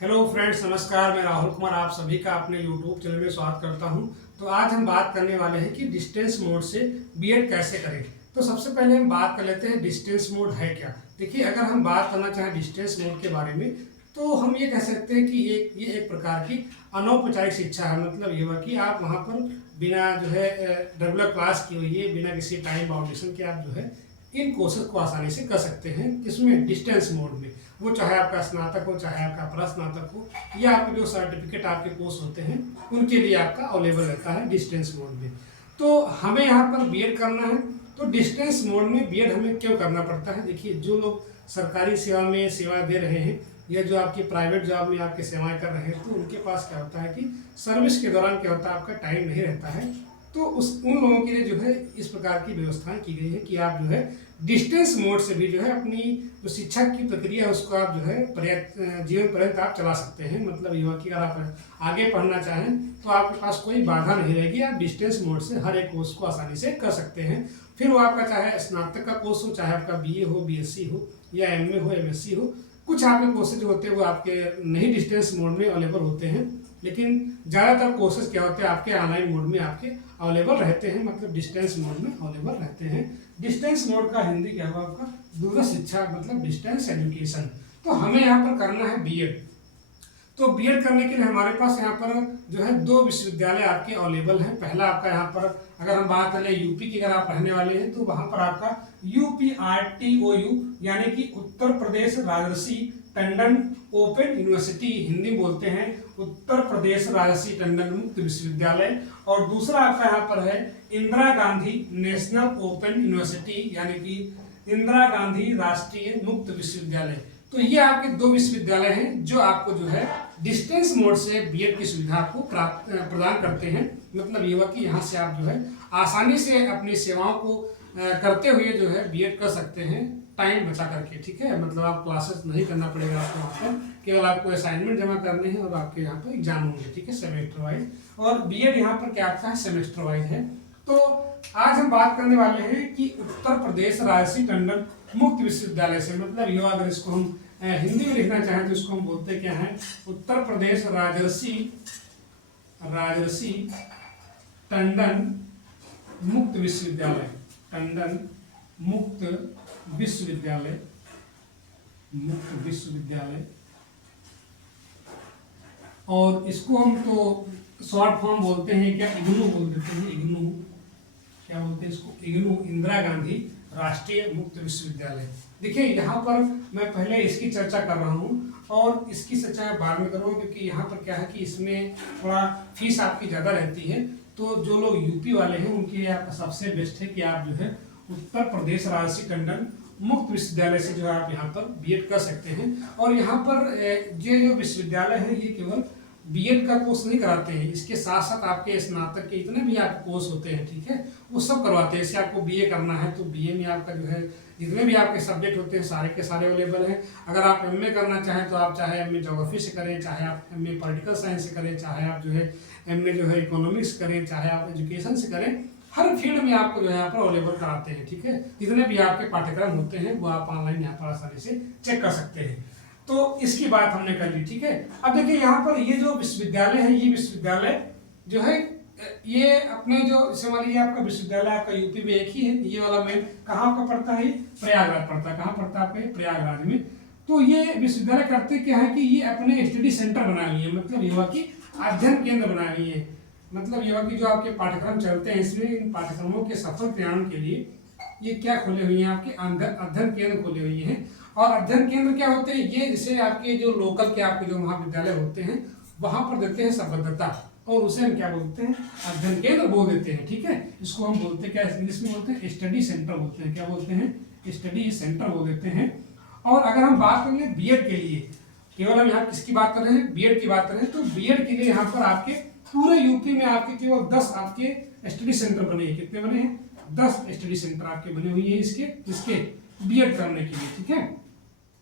Hello friends, नमस्कार। मैं राहुल कुमार आप सभी का अपने यूट्यूब चैनल में स्वागत करता हूं। तो आज हम बात करने वाले हैं कि डिस्टेंस मोड से बीएड कैसे करें। तो सबसे पहले हम बात कर लेते हैं डिस्टेंस मोड है क्या। देखिए, अगर हम बात करना चाहें डिस्टेंस मोड के बारे में तो हम ये कह सकते हैं कि ये एक प्रकार की अनौपचारिक शिक्षा है। मतलब ये हुआ कि आप वहाँ पर बिना जो है रेगुलर क्लास की हुई है, बिना किसी टाइम बाउंडेशन के आप जो है इन कोर्सेज को आसानी से कर सकते हैं। किसमें? डिस्टेंस मोड में। वो चाहे आपका स्नातक हो, चाहे आपका प्रस्नातक हो, या आपके जो सर्टिफिकेट आपके कोर्स होते हैं उनके लिए आपका अवेलेबल रहता है डिस्टेंस मोड में। तो हमें यहाँ पर बीएड करना है, तो डिस्टेंस मोड में बीएड हमें क्यों करना पड़ता है? देखिए, जो लोग सरकारी सेवा में सेवा दे रहे हैं या जो आपकी प्राइवेट जॉब में आपकी सेवाएं कर रहे हैं, तो उनके पास क्या होता है कि सर्विस के दौरान क्या होता है, आपका टाइम नहीं रहता है। तो उन लोगों के लिए जो है इस प्रकार की व्यवस्थाएं की गई है कि आप जो है डिस्टेंस मोड से भी जो है अपनी जो शिक्षा की प्रक्रिया है उसको आप जो है जीवन पर्यंत आप चला सकते हैं। मतलब ये कि अगर आप आगे पढ़ना चाहें तो आपके पास कोई बाधा नहीं रहेगी, आप डिस्टेंस मोड से हर एक कोर्स को आसानी से कर सकते हैं। फिर वो आपका चाहे स्नातक का कोर्स हो, चाहे आपका बीए हो, बीएससी हो, या एमए हो, एमएससी हो। कुछ आपके कोर्सेज होते हैं वो आपके नहीं डिस्टेंस मोड में अवेलेबल होते हैं, लेकिन ज़्यादातर कोर्सेज क्या होते हैं आपके ऑनलाइन मोड में आपके अवेलेबल रहते हैं। मतलब डिस्टेंस मोड में अवेलेबल रहते हैं। डिस्टेंस मोड का हिंदी क्या होगा आपका? दूर शिक्षा, मतलब डिस्टेंस एजुकेशन। तो हमें यहाँ पर करना है बीएड। तो बीएड करने के लिए हमारे पास यहाँ पर जो है 2 विश्वविद्यालय आपके अवेलेबल हैं। पहला आपका यहाँ पर अगर हम बात करें यूपी की, अगर आप रहने वाले हैं तो वहाँ पर आपका UPRTOU यानी कि उत्तर प्रदेश राजर्षि टंडन ओपन यूनिवर्सिटी, हिंदी बोलते हैं उत्तर प्रदेश राजर्षि टंडन मुक्त विश्वविद्यालय। और दूसरा आपका यहाँ पर है Indira Gandhi national open university यानी कि इंदिरा गांधी राष्ट्रीय मुक्त विश्वविद्यालय। तो ये आपके 2 विश्वविद्यालय हैं जो आपको जो है डिस्टेंस मोड से बीएड की सुविधा को प्रदान करते हैं। मतलब ये हुआ कि यहाँ से आप जो है आसानी से अपनी सेवाओं को करते हुए जो है बीएड कर सकते हैं, टाइम बचा करके। ठीक है, मतलब आप क्लासेस नहीं करना पड़ेगा आपको, वहाँ पर केवल आपको असाइनमेंट जमा करने हैं और आपके यहाँ पर एग्जाम होंगे। ठीक है, सेमेस्टर वाइज। और बीएड यहाँ पर क्या आता है? सेमेस्टर वाइज है। तो आज हम बात करने वाले हैं कि उत्तर प्रदेश राजर्षि टंडन मुक्त विश्वविद्यालय से, मतलब युवा, अगर इसको हम हिंदी में लिखना चाहें तो इसको हम बोलते क्या है? उत्तर प्रदेश राजर्षि टंडन मुक्त विश्वविद्यालय, टंडन मुक्त विश्वविद्यालय, मुक्त विश्वविद्यालय। और इसको हम तो शॉर्ट फॉर्म बोलते हैं क्या? इग्नू बोल देते हैं। इग्नू क्या बोलते हैं इसको? इग्नू, इंदिरा गांधी राष्ट्रीय मुक्त विश्वविद्यालय। देखिए, यहाँ पर मैं पहले इसकी चर्चा कर रहा हूँ और इसकी चर्चा बाद में करूँगा, क्योंकि यहाँ पर क्या है कि इसमें थोड़ा फीस आपकी ज़्यादा रहती है। तो जो लोग यूपी वाले हैं उनके लिए आपका सबसे बेस्ट है कि आप जो है उत्तर प्रदेश राजर्षि टंडन मुक्त विश्वविद्यालय से जो है आप यहाँ पर बीएड कर सकते हैं। और यहाँ पर ये जो विश्वविद्यालय है ये केवल बीएड का कोर्स नहीं कराते हैं, इसके साथ साथ आपके स्नातक के जितने भी आपके कोर्स होते हैं, ठीक है, वो सब करवाते हैं। जैसे आपको बीए करना है तो बीए में आपका जो है जितने भी आपके सब्जेक्ट होते हैं सारे के सारे अवेलेबल हैं। अगर आप एमए करना चाहें तो आप चाहे एमए ज्योग्राफी से करें, चाहे आप एमए पॉलिटिकल साइंस से करें, चाहे आप जो है एमए जो है इकोनॉमिक्स करें, चाहे आप एजुकेशन से करें, हर फील्ड में आपको जो है यहाँ पर अवेलेबल कराते हैं। ठीक है, जितने भी आपके पाठ्यक्रम होते हैं वो आप ऑनलाइन यहाँ पर आसानी से चेक कर सकते हैं। तो इसकी बात हमने कर ली। ठीक है, अब देखिए यहाँ पर ये जो विश्वविद्यालय है, ये विश्वविद्यालय जो है ये अपने जो मान लीजिए आपका विश्वविद्यालय आपका यूपी में एक ही है। ये वाला मेन कहाँ आपका पड़ता है? प्रयागराज पड़ता है। कहाँ पड़ता है आपका? प्रयागराज में। तो ये विश्वविद्यालय करते क्या है कि ये अपने स्टडी सेंटर बनाए हुए हैं, मतलब युवा की अध्ययन केंद्र बनाए हुए हैं। मतलब युवा की जो आपके पाठ्यक्रम चलते हैं इसमें इन पाठ्यक्रमों के सफल क्रियान्वयन के लिए ये क्या खोले हुए हैं? आपके अध्ययन केंद्र खोले हुए हैं। और अध्ययन केंद्र क्या होते हैं? ये जैसे आपके जो लोकल के आपके जो महाविद्यालय होते हैं वहां पर देते हैं संबद्धता, और उसे हम क्या बोलते हैं? अध्ययन केंद्र बोल देते हैं। ठीक है, इसको हम बोलते हैं क्या? इंग्लिश में बोलते हैं स्टडी सेंटर बोलते हैं। क्या बोलते हैं? स्टडी सेंटर बोल देते हैं। और अगर हम बात करें बीएड के लिए, केवल हम यहाँ किसकी बात कर रहे हैं? बीएड की बात कर रहे हैं। तो बीएड के लिए यहाँ पर आपके पूरे यूपी में आपके केवल 10 आपके स्टडी सेंटर बने हैं। कितने बने हैं? 10 स्टडी सेंटर आपके बने हुए हैं इसके बीएड करने के लिए। ठीक है,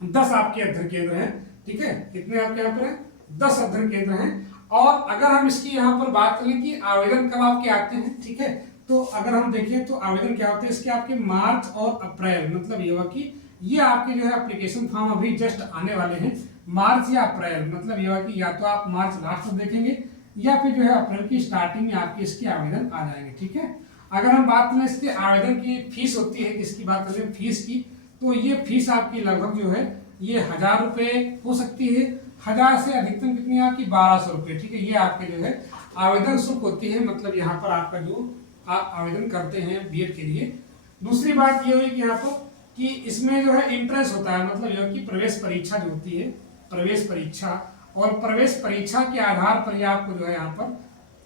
10 आपके अध्ययन केंद्र हैं। ठीक है, कितने आपके यहाँ पर हैं? 10 अध्ययन केंद्र हैं। और अगर हम इसकी यहाँ पर बात करें कि आवेदन कब आपके आते हैं, ठीक है, तो अगर हम देखें तो आवेदन क्या होते हैं इसके? आपके मार्च और अप्रैल, मतलब ये हुआ कि ये आपके जो है एप्लीकेशन फॉर्म अभी जस्ट आने वाले हैं। मार्च या अप्रैल, मतलब ये हुआ कि या तो आप मार्च लास्ट में देखेंगे या फिर जो है अप्रैल की स्टार्टिंग में आपके इसके आवेदन आ जाएंगे, ठीक है। अगर हम बात करें इसके आवेदन की फीस होती है, जिसकी बात करें फीस की, तो ये फीस आपकी लगभग जो है ये 1000 रुपये हो सकती है, 1000 से अधिकतम कितनी आपकी 1200 रुपये, ठीक है। ये आपके जो है आवेदन शुल्क होती है, मतलब यहाँ पर आपका जो आप आवेदन करते हैं बीएड के लिए। दूसरी बात ये हुई कि यहाँ पर कि इसमें जो है इंट्रेंस होता है, मतलब यह कि प्रवेश परीक्षा जो होती है, प्रवेश परीक्षा, और प्रवेश परीक्षा के आधार पर ही आपको जो है यहाँ पर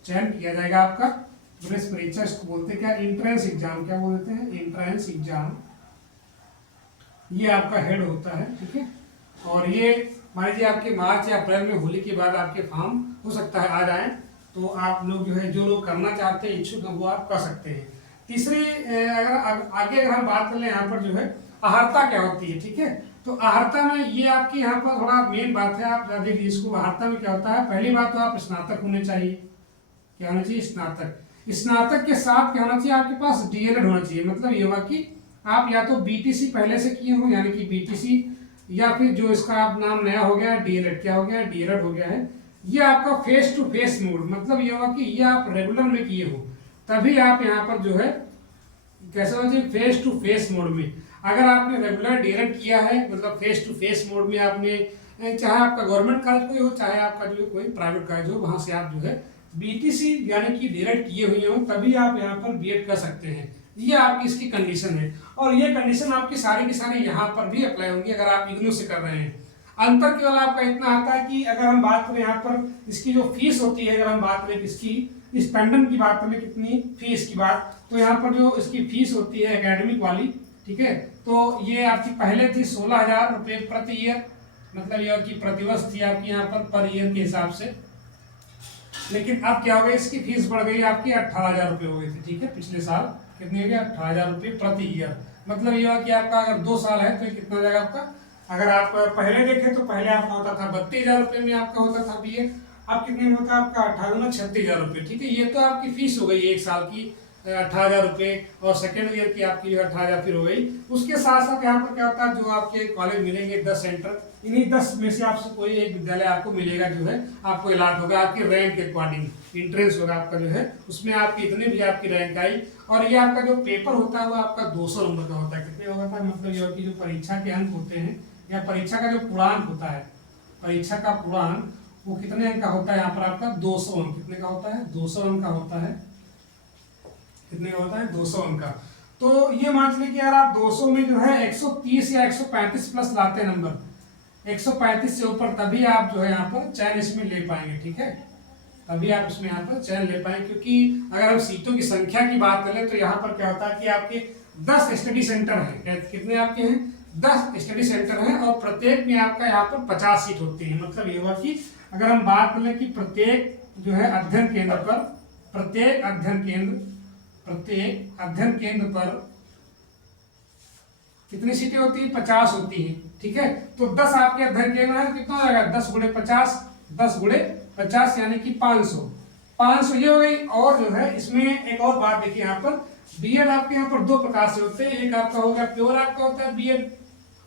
चयन किया जाएगा आपका। प्रवेश परीक्षा इसको बोलते हैं क्या, एंट्रेंस एग्जाम, क्या बोलते हैं, एंट्रेंस एग्जाम, ये आपका हेड होता है, ठीक है। और ये मान लीजिए आपके मार्च या अप्रैल में होली के बाद आपके फॉर्म हो सकता है आ जाए, तो आप लोग जो है जो लोग करना चाहते हैं इच्छुक हैं वो आप कर सकते हैं। तीसरी अगर आगे अगर हम बात कर लें यहाँ पर जो है अहर्ता क्या होती है, ठीक है। तो अहर्ता में ये आपकी यहाँ पर थोड़ा मेन बात है, आप देख लीजिए इसको। अहर्ता में क्या होता है, पहली बात तो आप स्नातक होने चाहिए, क्या होना चाहिए, स्नातक। स्नातक के साथ क्या होना चाहिए, आपके पास डीएलएड होना चाहिए, मतलब ये हुआ कि आप या तो बीटीसी पहले से किए हो, यानी कि बीटीसी, या फिर जो इसका आप नाम नया हो गया डीएलएड, क्या हो गया, डीएलएड हो गया है। ये आपका फेस टू फेस मोड, मतलब ये हुआ कि ये आप रेगुलर में किए हो, तभी आप यहाँ पर जो है कैसे होना चाहिए, फेस टू फेस मोड में। अगर आपने रेगुलर डीएलएड किया है, मतलब फेस टू फेस मोड में आपने, चाहे आपका गवर्नमेंट कॉलेज कोई हो, चाहे आपका जो कोई प्राइवेट कॉलेज हो, वहां से आप जो है बीटीसी यानी कि डीएलएड किए हुए हो, तभी आप यहाँ पर बीएड कर सकते हैं। ये आपकी इसकी कंडीशन है, और ये कंडीशन आपकी सारी की सारी यहाँ पर भी अप्लाई होंगी अगर आप इग्नू से कर रहे हैं। अंतर केवल आपका इतना आता है कि अगर हम बात करें यहाँ पर इसकी जो फीस होती है, अगर हम बात करें इसकी स्टैंडर्ड की बात करें कितनी फीस की बात, तो यहाँ पर जो इसकी फीस होती है एकेडमिक वाली, ठीक है, तो ये आपकी पहले थी 16,000 रुपये प्रति ईयर, मतलब यह कि प्रतिवर्ष थी आपकी यहाँ पर ईयर के हिसाब से। लेकिन अब क्या हो गया, इसकी फीस बढ़ गई आपकी 18,000 रुपये हो गई थी, ठीक है। पिछले साल कितनी हो गया, 18,000 रुपये प्रति ईयर, मतलब ये हुआ कि आपका अगर 2 साल है तो कितना हो जाएगा आपका, अगर आप पहले देखें तो पहले आपका होता था 32,000 रुपये में आपका होता था बीएड, अब कितने में होता है आपका 36,000 रुपये, ठीक है। ये तो आपकी फीस हो गई एक साल की 18,000 रुपये, और सेकेंड ईयर की आपकी जो 18,000 फिर हो गई। उसके साथ साथ यहाँ पर क्या होता है, जो आपके कॉलेज मिलेंगे 10 सेंटर, इन्हीं 10 में से आपसे कोई एक विद्यालय आपको मिलेगा, जो है आपको अलॉट होगा आपके रैंक के अकॉर्डिंग, इंट्रेंस होगा आपका जो है, उसमें आपकी इतनी भी आपकी रैंक आई। और ये आपका जो पेपर होता है वो आपका 200 नंबर का होता है, कितने होगा था, मतलब ये कि जो परीक्षा के अंक होते हैं या परीक्षा का जो पूर्णांक होता है, परीक्षा का पूर्णांक वो कितने अंक का होता है, यहाँ पर आपका 200 अंक, कितने का होता है, 200 अंक का होता है, कितने का होता है, 200 अंक का। तो ये मान लीजिए कि यार आप 200 में जो है 130 या 135 प्लस लाते हैं नंबर, 135 से ऊपर, तभी आप जो है यहाँ पर चयन इसमें ले पाएंगे, ठीक है, तभी आप इसमें यहाँ पर चयन ले पाएंगे। क्योंकि अगर हम सीटों की संख्या की बात करें तो यहाँ पर क्या होता है कि आपके 10 स्टडी सेंटर हैं, कितने आपके हैं, 10 स्टडी सेंटर हैं, और प्रत्येक में आपका यहाँ पर 50 सीट होती है। मतलब ये हुआ कि अगर हम बात करें कि प्रत्येक जो है अध्ययन केंद्र पर, प्रत्येक अध्ययन केंद्र पर कितनी सीटें होती है, 50 होती हैं, ठीक है। तो 10 आपके अध्ययन केंद्र है, कितना हो जाएगा, 10 गुणे 50, 10 गुणे 50 यानी कि 500 ये हो गई। और जो है इसमें एक और बात देखिए, यहाँ पर बीएड आपके यहाँ पर 2 प्रकार से होते हैं, एक आपका होगा प्योर आपका होता है बीएड,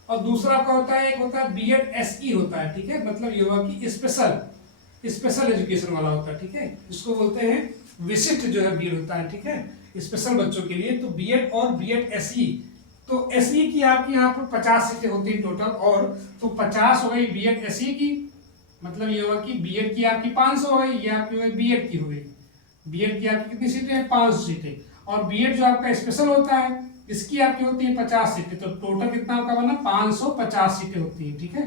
और दूसरा आपका होता है, एक होता है बीएड एसई होता है, ठीक है। मतलब ये हुआ कि स्पेशल एजुकेशन वाला होता है, ठीक है, इसको बोलते हैं विशिष्ट जो है बीएड होता है, ठीक है, स्पेशल बच्चों के लिए। तो बीएड और बीएड एसई, तो एसई की आपकी यहाँ पर 50 सीटें होती है टोटल, और तो 50 हो गई बीएड एसई की, मतलब ये होगा कि बीएड की आपकी 500 हो गई, ये आपकी हो गई बीएड की हो गई, बीएड की आपकी कितनी सीटें हैं, 500 सीटें, और बीएड जो आपका स्पेशल होता है इसकी आपकी होती है 50 सीटें, तो टोटल कितना आपका बना, 550 सीटें होती है, ठीक है।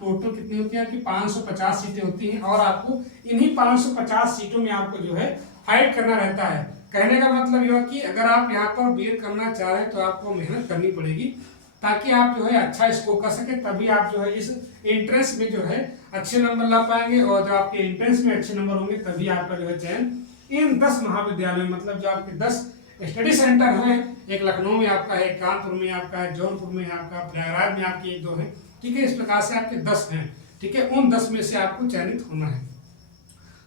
टोटल कितनी होती है आपकी, 550 सीटें होती हैं, और आपको इन्हीं 550 सीटों में आपको जो है फाइट करना रहता है। कहने का मतलब यह कि अगर आप यहाँ पर बीएड करना चाह रहे हैं तो आपको मेहनत करनी पड़ेगी, ताकि आप जो है अच्छा स्कोर कर सके, तभी आप जो है इस एंट्रेंस में जो है अच्छे नंबर ला पाएंगे, और जब आपके एंट्रेंस में अच्छे नंबर होंगे तभी आपका जो है चयन इन 10 महाविद्यालयों, मतलब जो आपके 10 स्टडी सेंटर हैं, एक लखनऊ में आपका है, कानपुर में आपका है, जौनपुर में आपका, प्रयागराज में आपके 1-2 हैं, ठीक है, इस प्रकार से आपके 10 हैं, ठीक है, उन 10 में से आपको चयनित होना है।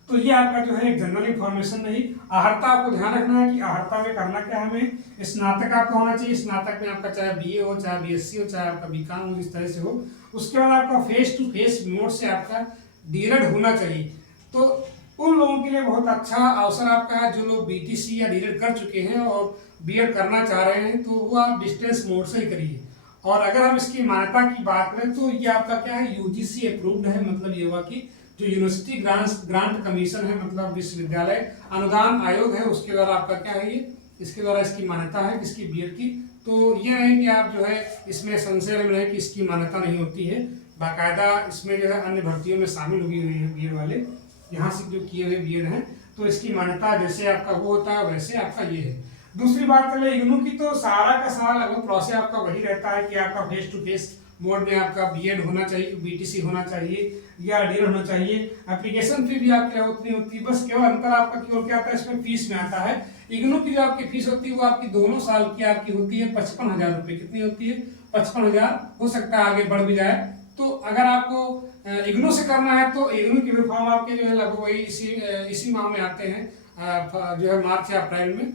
तो ये आपका जो है एक जनरल इन्फॉर्मेशन रही। आहर्ता आपको ध्यान रखना है कि आहर्ता में करना क्या है, हमें स्नातक आपका होना चाहिए। स्नातक में आपका चाहे बीए हो, चाहे बीएससी हो, चाहे आपका बीकॉम हो, इस तरह से हो। उसके बाद आपका फेस टू फेस मोड से आपका डीएलएड होना चाहिए। तो उन लोगों के लिए बहुत अच्छा अवसर आपका है जो लोग बीटीसी या डीएलएड कर चुके हैं और बीएड करना चाह रहे हैं, तो वो आप डिस्टेंस मोड से ही करिए। और अगर हम इसकी मान्यता की बात करें तो ये आपका क्या है, यूजीसी अप्रूव्ड है। मतलब ये हुआ कि जो यूनिवर्सिटी ग्रांट कमीशन है, मतलब विश्वविद्यालय अनुदान आयोग है, उसके द्वारा आपका क्या है, ये इसके द्वारा इसकी मान्यता है किसकी, बीएड की। तो ये नहीं कि आप जो है इसमें संशय में रहे कि इसकी मान्यता नहीं होती है। बाकायदा इसमें जो है अन्य भर्तियों में शामिल हुई हुई है बीएड वाले, यहाँ से जो किए हुए बीएड हैं, तो इसकी मान्यता जैसे आपका वो होता है वैसे आपका ये है। दूसरी बात करें इग्नू की, तो सारा का सारा लगभग प्रोसेस आपका वही रहता है कि आपका फेस टू फेस मोड में आपका बीएड होना चाहिए, बीटीसी होना चाहिए या डीएड होना चाहिए। एप्लीकेशन फी भी आपकी उतनी होती है, बस केवल अंतर आपका केवल क्या आता है, इसमें फीस में आता है। इग्नू की जो आपकी फीस होती है वो आपकी दोनों साल की आपकी होती है 55,000 रुपये। कितनी होती है, 55,000। हो सकता है आगे बढ़ भी जाए। तो अगर आपको इग्नू से करना है तो इग्नू की भी फॉर्म आपके जो है लगभग वही इसी माह में आते हैं, जो है मार्च या अप्रैल में।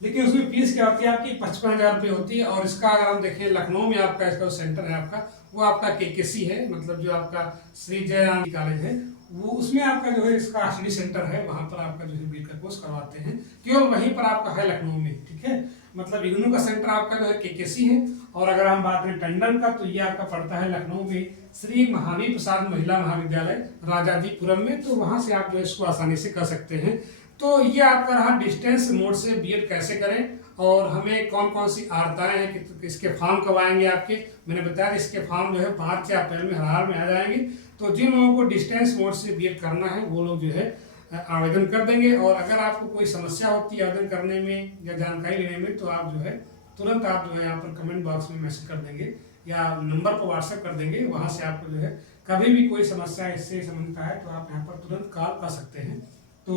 लेकिन उसमें फीस क्या होती है आपकी, 55,000 रुपये होती है। और इसका अगर हम देखें लखनऊ में आपका इसका सेंटर है आपका, वो आपका केकेसी है, मतलब जो आपका श्री जयराम कॉलेज है, वो उसमें आपका जो है इसका स्टडी सेंटर है, वहाँ पर आपका जो है बीएड का कोर्स करवाते हैं। केवल वहीं पर आपका है लखनऊ में, ठीक है। मतलब इग्नू का सेंटर आपका जो है केकेसी है। और अगर हम बात करें टंडन का, तो ये आपका पड़ता है लखनऊ में श्री महावीर प्रसाद महिला महाविद्यालय राजाजीपुरम में। तो वहाँ से आप जो है इसको आसानी से कर सकते हैं। तो ये आपका रहा डिस्टेंस मोड से बीएड कैसे करें और हमें कौन कौन सी आर्ताएं हैं कि इसके फॉर्म कब आएंगे आपके। मैंने बताया इसके फॉर्म जो है मार्च या अप्रैल में हर हाल में आ जाएंगे। तो जिन लोगों को डिस्टेंस मोड से बीएड करना है वो लोग जो है आवेदन कर देंगे। और अगर आपको कोई समस्या होती है आवेदन करने में या जानकारी लेने में, तो आप जो है तुरंत आप जो है यहाँ पर कमेंट बॉक्स में मैसेज कर देंगे या नंबर पर व्हाट्सएप कर देंगे। वहाँ से आपको जो है कभी भी कोई समस्या इससे संबंधित है तो आप यहाँ पर तुरंत कॉल कर सकते हैं। तो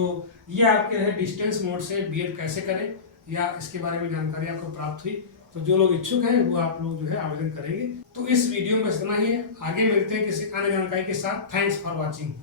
ये आपके है डिस्टेंस मोड से बीएड कैसे करें या इसके बारे में जानकारी आपको प्राप्त हुई। तो जो लोग इच्छुक हैं वो आप लोग जो है आवेदन करेंगे। तो इस वीडियो में इतना ही है, आगे मिलते हैं किसी अन्य जानकारी के साथ। Thanks for watching.